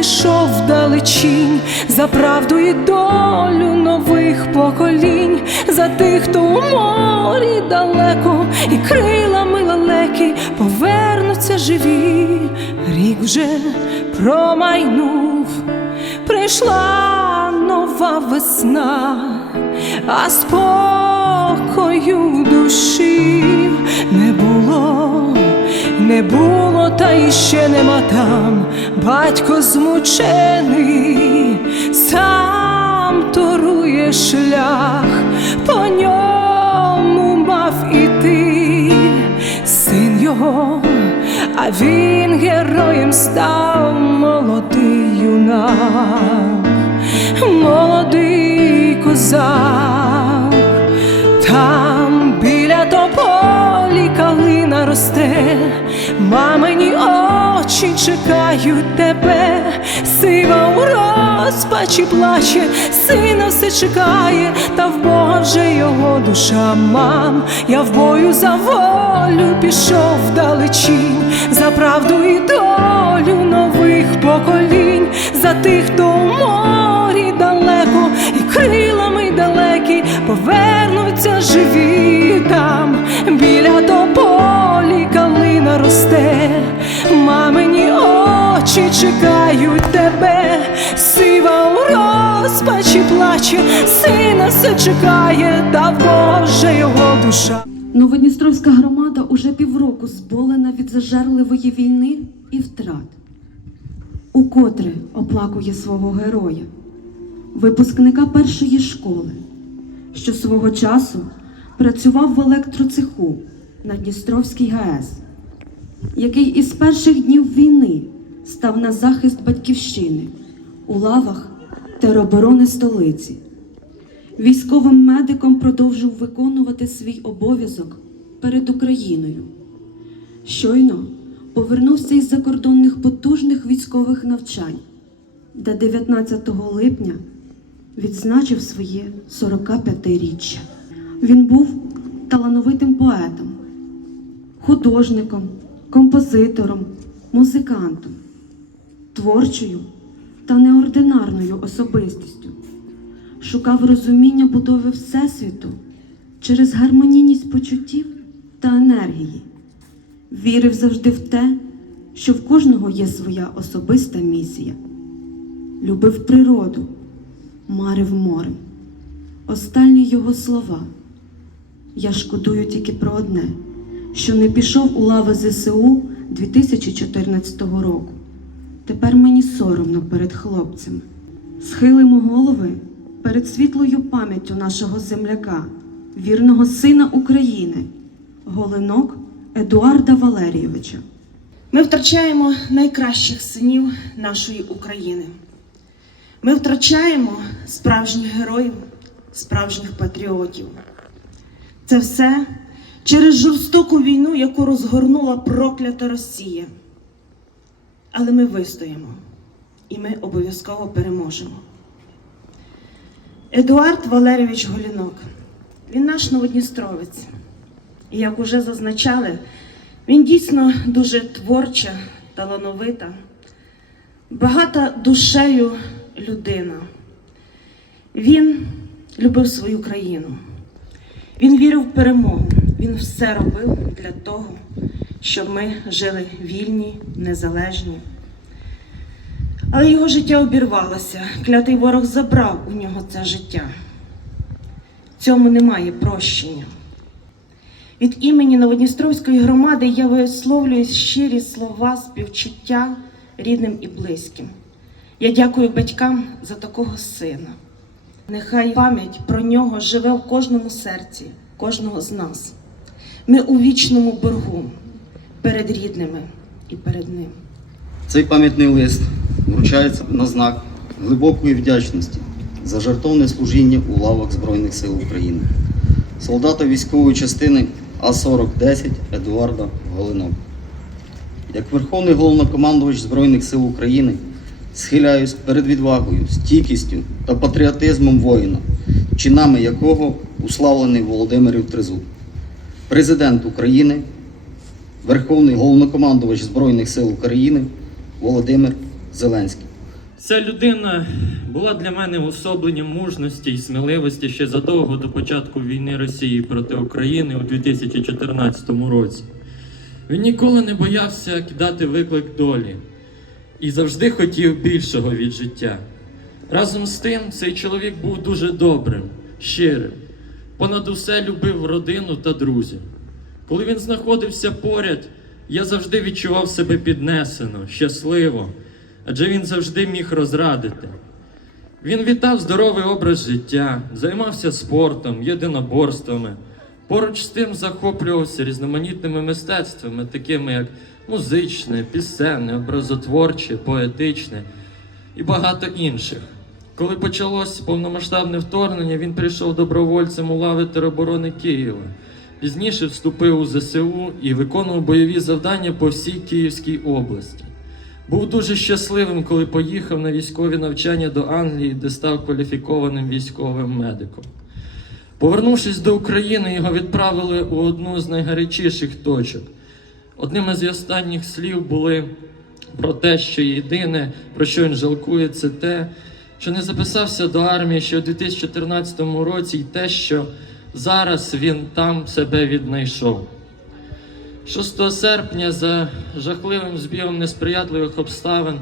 пішов вдалечінь, за правду і долю нових поколінь, за тих, хто у морі далеко, і крилами лелеки повернуться живі. Рік вже промайнув, прийшла нова весна, а спокою душі не було, не було, та й ще нема там. Батько змучений, сам торує шлях, по ньому мав іти син його, а він героєм став молодий юнак, молодий козак, там біля тополі калина росте, мамині очі чекають тебе, сива у розпачі плаче, сина все чекає, та в Бога його душа мам. Я в бою за волю пішов вдалечінь, за правду і долю нових поколінь, за тих, хто у морі далеко, і крилами далекі повернуться живі там, біля тополі калина росте, мамині очі чекають тебе, сива у розпачі плаче, сина все чекає, та вже його душа. Новодністровська громада уже півроку зболена від зажерливої війни і втрат. Укотре оплакує свого героя, випускника першої школи, що свого часу працював в електроцеху на Дністровській ГАЕС, який із перших днів війни став на захист батьківщини у лавах тероборони столиці. Військовим медиком продовжив виконувати свій обов'язок перед Україною. Щойно повернувся із закордонних потужних військових навчань, де 19 липня відзначив своє 45-річчя. Він був талановитим поетом, художником, композитором, музикантом, творчою та неординарною особистістю шукав розуміння будови Всесвіту через гармонійність почуттів та енергії, вірив завжди в те, що в кожного є своя особиста місія, любив природу, марив морем. Останні його слова. Я шкодую тільки про одне, що не пішов у лави ЗСУ 2014 року. Тепер мені соромно перед хлопцями. Схилимо голови перед світлою пам'яттю нашого земляка, вірного сина України, Голинок Едуарда Валерійовича. Ми втрачаємо найкращих синів нашої України. Ми втрачаємо справжніх героїв, справжніх патріотів. Це все через жорстоку війну, яку розгорнула проклята Росія. Але ми вистоїмо і ми обов'язково переможемо. Едуард Валерійович Голінок. Він наш новодністровець. І як уже зазначали, він дійсно дуже творча, талановита, багата душею людина. Він любив свою країну. Він вірив в перемогу. Він все робив для того, щоб ми жили вільні, незалежні. Але його життя обірвалося. Клятий ворог забрав у нього це життя. Цьому немає прощення. Від імені Новодністровської громади я висловлюю щирі слова співчуття рідним і близьким. Я дякую батькам за такого сина. Нехай пам'ять про нього живе в кожному серці, кожного з нас. Ми у вічному боргу перед рідними і перед ним. Цей пам'ятний лист вручається на знак глибокої вдячності за жертовне служіння у лавах Збройних сил України, солдата військової частини А-4010 Едуарда Голинок. Як Верховний головнокомандувач Збройних сил України схиляюсь перед відвагою, стійкістю та патріотизмом воїна, чинами якого уславлений Володимирів Тризуб, президент України, Верховний головнокомандувач Збройних сил України Володимир Зеленський. Ця людина була для мене уособленням мужності і сміливості ще задовго до початку війни Росії проти України у 2014 році. Він ніколи не боявся кидати виклик долі і завжди хотів більшого від життя. Разом з тим, цей чоловік був дуже добрим, щирим, понад усе любив родину та друзів. Коли він знаходився поряд, я завжди відчував себе піднесено, щасливо, адже він завжди міг розрадити. Він вітав здоровий образ життя, займався спортом, єдиноборствами. Поруч з тим захоплювався різноманітними мистецтвами, такими як музичне, пісенне, образотворче, поетичне і багато інших. Коли почалось повномасштабне вторгнення, він прийшов добровольцем у лави тероборони Києва. Пізніше вступив у ЗСУ і виконував бойові завдання по всій Київській області. Був дуже щасливим, коли поїхав на військові навчання до Англії, де став кваліфікованим військовим медиком. Повернувшись до України, його відправили у одну з найгарячіших точок. Одним із останніх слів були про те, що єдине, про що він жалкує, це те, що не записався до армії ще у 2014 році, і те, що зараз він там себе віднайшов. 6 серпня за жахливим збігом несприятливих обставин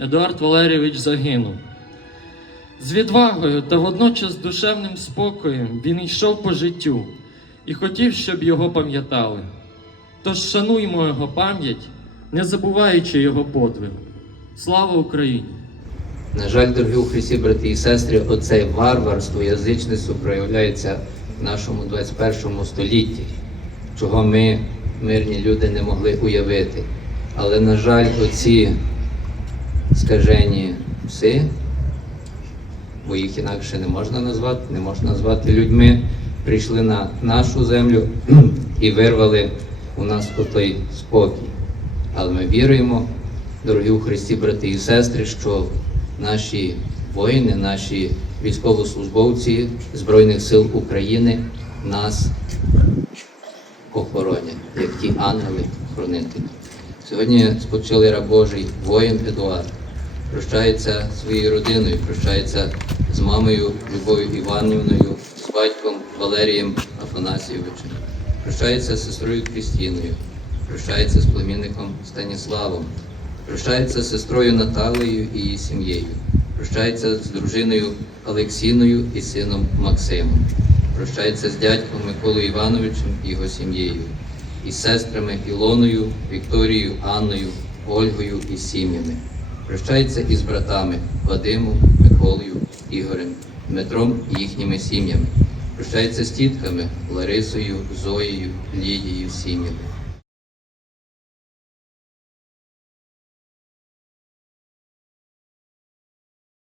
Едуард Валерійович загинув. З відвагою та водночас душевним спокоєм він йшов по життю і хотів, щоб його пам'ятали. Тож шануймо його пам'ять, не забуваючи його подвиг. Слава Україні! На жаль, дорогі у брати і сестри, оце варварство, язичництво проявляється в нашому 21 столітті, чого ми, мирні люди, не могли уявити. Але, на жаль, оці скажені пси, бо їх інакше не можна назвати, не можна назвати людьми, прийшли на нашу землю і вирвали у нас отой спокій. Але ми віруємо, дорогі у Христі, брати і сестри, що наші воїни, наші військовослужбовці Збройних сил України нас охоронять, як ті ангели-хронителі. Сьогодні спочили раб Божий воїн Едуард. Прощається своєю родиною, прощається з мамою Любов'ю Іванівною, з батьком Валерієм Афанасійовичем, прощається з сестрою Крістіною, прощається з племінником Станіславом, прощається з сестрою Наталею і її сім'єю, прощається з дружиною Олексіною і сином Максимом, прощається з дядьком Миколою Івановичем і його сім'єю, із сестрами Ілоною, Вікторією, Анною, Ольгою і сім'ями. Прощається із братами Вадимом, Миколою, Ігорем, Дмитром і їхніми сім'ями. Прощається з тітками Ларисою, Зоєю, Лідією, сім'ями.